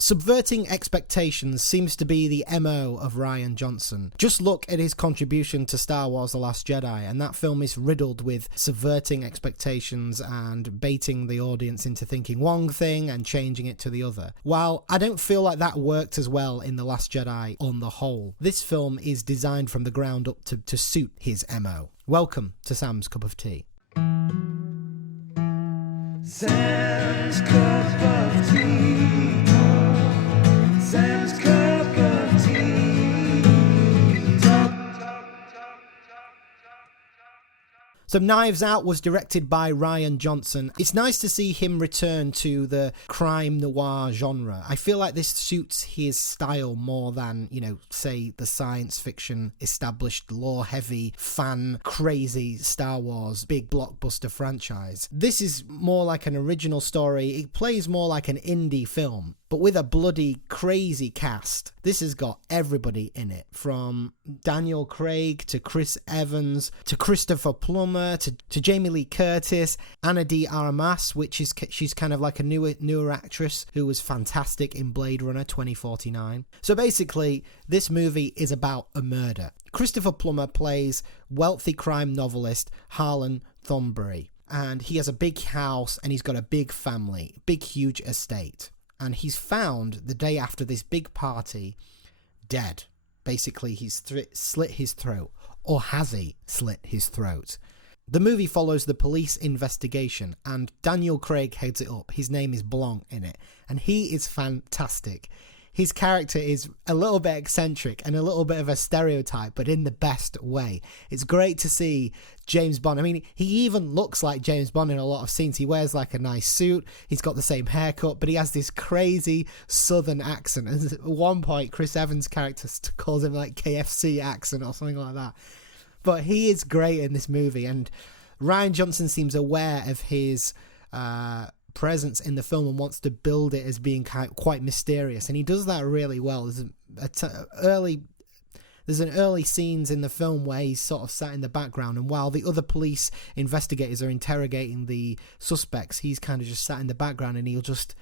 Subverting expectations seems to be the MO of Rian Johnson. Just look at his contribution to Star Wars The Last Jedi, and that film is riddled with subverting expectations and baiting the audience into thinking one thing and changing it to the other. While I don't feel like that worked as well in The Last Jedi on the whole, this film is designed from the ground up to suit his MO. Welcome to Sam's Cup of Tea. Sam's Cup of Tea. Sam's Cup of Tea. So Knives Out was directed by Rian Johnson. It's nice to see him return to the crime noir genre. I feel like this suits his style more than, say the science fiction, established lore-heavy, fan-crazy Star Wars big blockbuster franchise. This is more like an original story. It plays more like an indie film, but with a bloody crazy cast. This has got everybody in it, from Daniel Craig to Chris Evans to Christopher Plummer to Jamie Lee Curtis, Ana de Armas, she's kind of like a newer actress who was fantastic in Blade Runner 2049. So basically, this movie is about a murder. Christopher Plummer plays wealthy crime novelist Harlan Thornberry, and he has a big house and he's got a big family, big huge estate. And he's found the day after this big party dead. Basically, he's slit his throat. Or has he slit his throat? The movie follows the police investigation, and Daniel Craig heads it up. His name is Blanc in it, and he is fantastic. His character is a little bit eccentric and a little bit of a stereotype, but in the best way. It's great to see James Bond. I mean, he even looks like James Bond in a lot of scenes. He wears like a nice suit. He's got the same haircut, but he has this crazy southern accent. And at one point, Chris Evans' character calls him like KFC accent or something like that. But he is great in this movie, and Rian Johnson seems aware of his presence in the film and wants to build it as being quite mysterious, and he does that really well. There's an early scenes in the film where he's sort of sat in the background, and while the other police investigators are interrogating the suspects, he's kind of just sat in the background and he'll just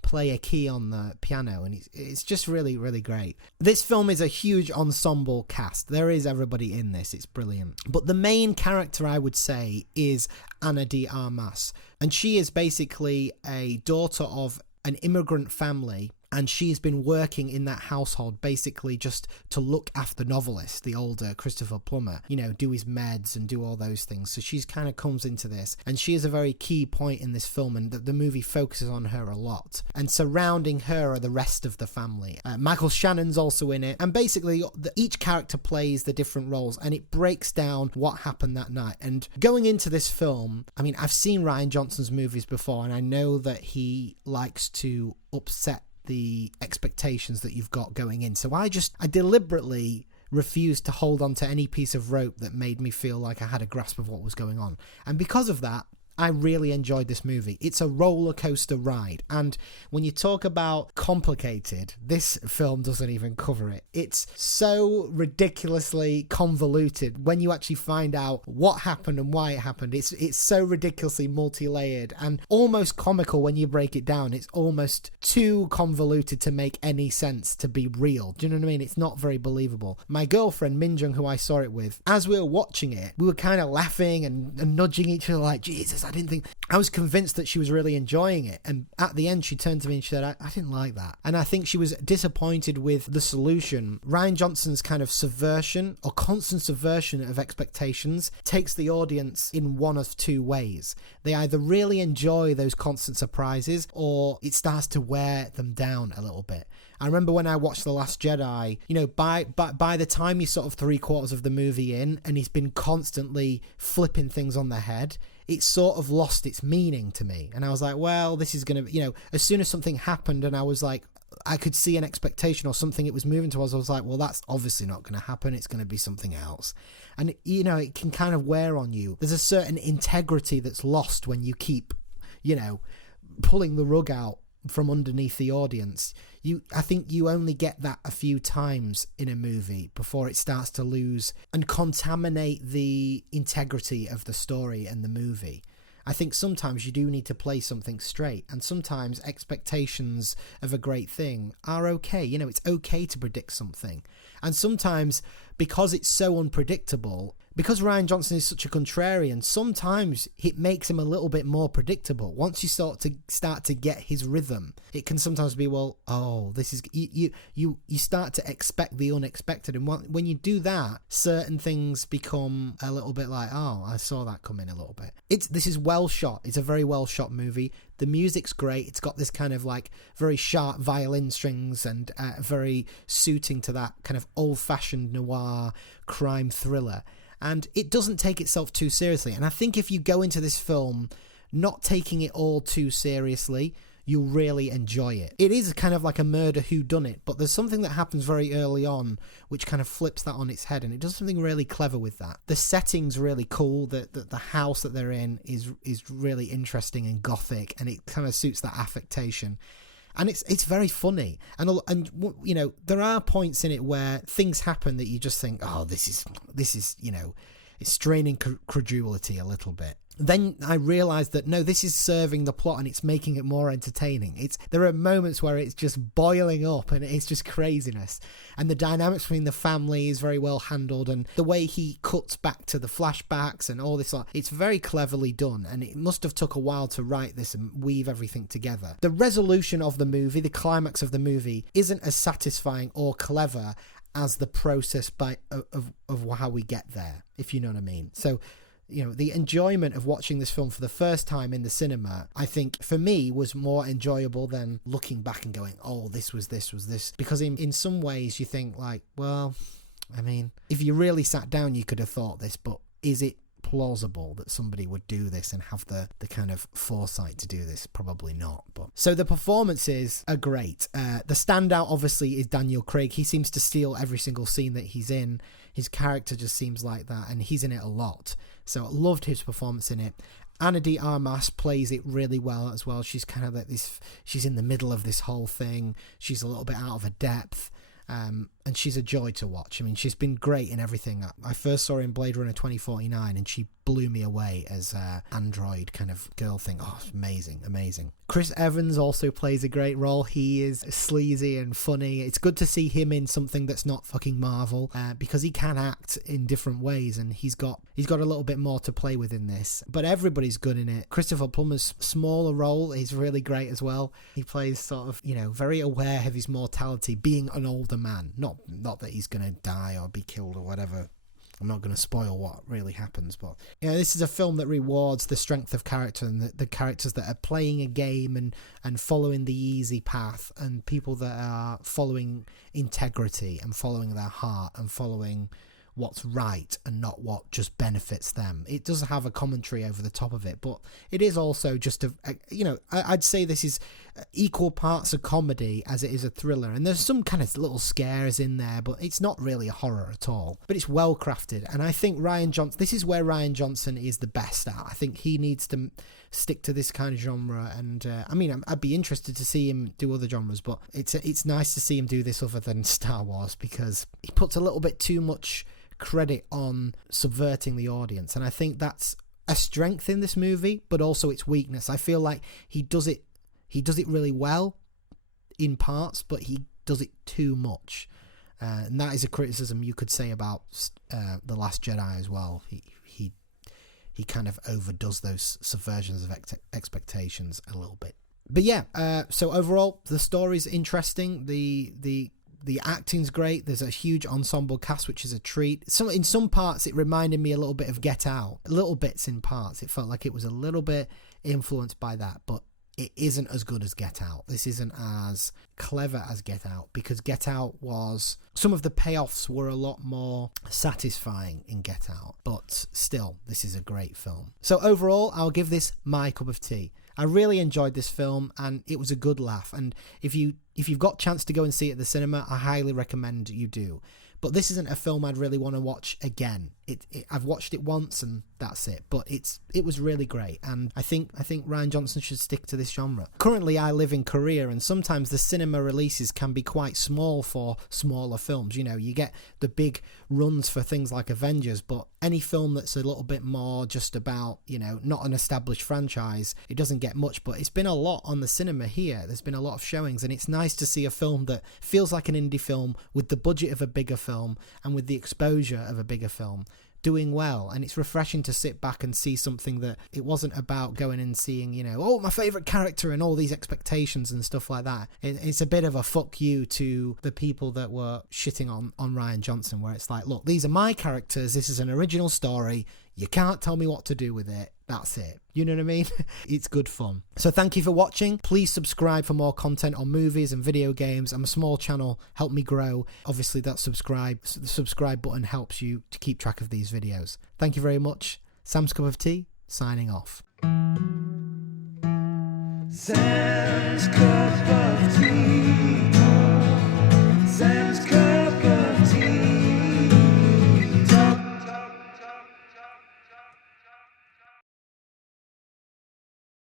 play a key on the piano, and it's just really, really great. This film is a huge ensemble cast. There is everybody in this. It's brilliant. But the main character, I would say, is Ana de Armas, and she is basically a daughter of an immigrant family, and she's been working in that household basically just to look after the novelist, the older Christopher Plummer, do his meds and do all those things. So she's kind of comes into this, and she is a very key point in this film, and the movie focuses on her a lot. And surrounding her are the rest of the family. Michael Shannon's also in it, and basically each character plays the different roles, and it breaks down what happened that night. And going into this film, I mean, I've seen Rian Johnson's movies before, and I know that he likes to upset the expectations that you've got going in. So I deliberately refused to hold on to any piece of rope that made me feel like I had a grasp of what was going on. And because of that, I really enjoyed this movie. It's a roller coaster ride. And when you talk about complicated, this film doesn't even cover it. It's so ridiculously convoluted when you actually find out what happened and why it happened. It's so ridiculously multi-layered and almost comical when you break it down. It's almost too convoluted to make any sense to be real. Do you know what I mean? It's not very believable. My girlfriend, Minjung, who I saw it with, as we were watching it, we were kind of laughing and nudging each other like, Jesus, I was convinced that she was really enjoying it, and at the end she turned to me and she said, I didn't like that. And I think she was disappointed with the solution. Rian Johnson's kind of subversion or constant subversion of expectations takes the audience in one of two ways. They either really enjoy those constant surprises, or it starts to wear them down a little bit. I remember when I watched The Last Jedi, by the time you're sort of 3/4 of the movie in and he's been constantly flipping things on the head, it sort of lost its meaning to me. And I was like, well, this is going to, as soon as something happened and I was like, I could see an expectation or something it was moving towards, I was like, well, that's obviously not going to happen. It's going to be something else. And, it can kind of wear on you. There's a certain integrity that's lost when you keep, pulling the rug out from underneath the audience. I think you only get that a few times in a movie before it starts to lose and contaminate the integrity of the story and the movie. I think sometimes you do need to play something straight, and sometimes expectations of a great thing are okay. You know, it's okay to predict something. And sometimes, because it's so unpredictable, because Rian Johnson is such a contrarian, sometimes it makes him a little bit more predictable. Once you start to get his rhythm, it can sometimes be, well, oh, this is you start to expect the unexpected, and when you do that, certain things become a little bit like, oh, I saw that coming a little bit. This is well shot. It's a very well shot movie. The music's great. It's got this kind of like very sharp violin strings and very suiting to that kind of old-fashioned noir crime thriller. And it doesn't take itself too seriously. And I think if you go into this film not taking it all too seriously, you'll really enjoy it. It is kind of like a murder whodunit, but there's something that happens very early on which kind of flips that on its head, and it does something really clever with that. The setting's really cool. The house that they're in is really interesting and gothic, and it kind of suits that affectation. And it's very funny, and you know, there are points in it where things happen that you just think, oh, this is you know, it's straining credulity a little bit. Then I realised that no, this is serving the plot and it's making it more entertaining. There are moments where it's just boiling up and it's just craziness. And the dynamics between the family is very well handled, and the way he cuts back to the flashbacks and all this, it's very cleverly done, and it must have took a while to write this and weave everything together. The resolution of the movie, the climax of the movie, isn't as satisfying or clever as the process of how we get there, if you know what I mean. So, you know, the enjoyment of watching this film for the first time in the cinema, I think, for me, was more enjoyable than looking back and going, oh, this was this. Because in some ways you think like, well, I mean, if you really sat down, you could have thought this, but is it plausible that somebody would do this and have the kind of foresight to do this? Probably not. But so the performances are great. The standout obviously is Daniel Craig. He seems to steal every single scene that he's in. His character just seems like that, and he's in it a lot. So I loved his performance in it. Ana de Armas plays it really well as well. She's kind of like this, she's in the middle of this whole thing. She's a little bit out of her depth. And she's a joy to watch. I mean, she's been great in everything. I first saw her in Blade Runner 2049, and she blew me away as a android kind of girl thing. Oh, it's amazing. Chris Evans also plays a great role. He is sleazy and funny. It's good to see him in something that's not fucking Marvel, because he can act in different ways, and he's got a little bit more to play with in this. But everybody's good in it. Christopher Plummer's smaller role is really great as well. He plays sort of, you know, very aware of his mortality, being an older man. Not that he's going to die or be killed or whatever. I'm not going to spoil what really happens, but you know, this is a film that rewards the strength of character and the characters that are playing a game and following the easy path, and people that are following integrity and following their heart and following what's right and not what just benefits them. It does have a commentary over the top of it, but it is also just you know, I'd say this is equal parts a comedy as it is a thriller, and there's some kind of little scares in there, but it's not really a horror at all. But it's well crafted, and I think this is where Rian Johnson is the best at. I think he needs to stick to this kind of genre, and I mean, I'd be interested to see him do other genres, but it's nice to see him do this other than Star Wars, because he puts a little bit too much credit on subverting the audience, and I think that's a strength in this movie, but also its weakness. I feel like he does it really well in parts, but he does it too much, and that is a criticism you could say about The Last Jedi as well. He kind of overdoes those subversions of expectations a little bit. But yeah, so overall the story's interesting. The acting's great. There's a huge ensemble cast, which is a treat. In some parts, it reminded me a little bit of Get Out. Little bits in parts. It felt like it was a little bit influenced by that, but it isn't as good as Get Out. This isn't as clever as Get Out, because Get Out some of the payoffs were a lot more satisfying in Get Out, but still, this is a great film. So overall, I'll give this my cup of tea. I really enjoyed this film, and it was a good laugh. And if you've got a chance to go and see it at the cinema, I highly recommend you do. But this isn't a film I'd really want to watch again. I've watched it once and that's it. But it was really great, and I think Rian Johnson should stick to this genre. Currently, I live in Korea, and sometimes the cinema releases can be quite small for smaller films. You know, you get the big runs for things like Avengers, but any film that's a little bit more just about, you know, not an established franchise, it doesn't get much. But it's been a lot on the cinema here. There's been a lot of showings, and it's nice to see a film that feels like an indie film with the budget of a bigger film and with the exposure of a bigger film doing well. And it's refreshing to sit back and see something that it wasn't about going and seeing, you know, oh, my favourite character and all these expectations and stuff like that. It's a bit of a fuck you to the people that were shitting on Rian Johnson, where it's like, look, these are my characters, this is an original story, you can't tell me what to do with it. That's it. You know what I mean? It's good fun. So thank you for watching. Please subscribe for more content on movies and video games. I'm a small channel. Help me grow. Obviously, the subscribe button helps you to keep track of these videos. Thank you very much. Sam's Cup of Tea, signing off. Sam's Cup of Tea.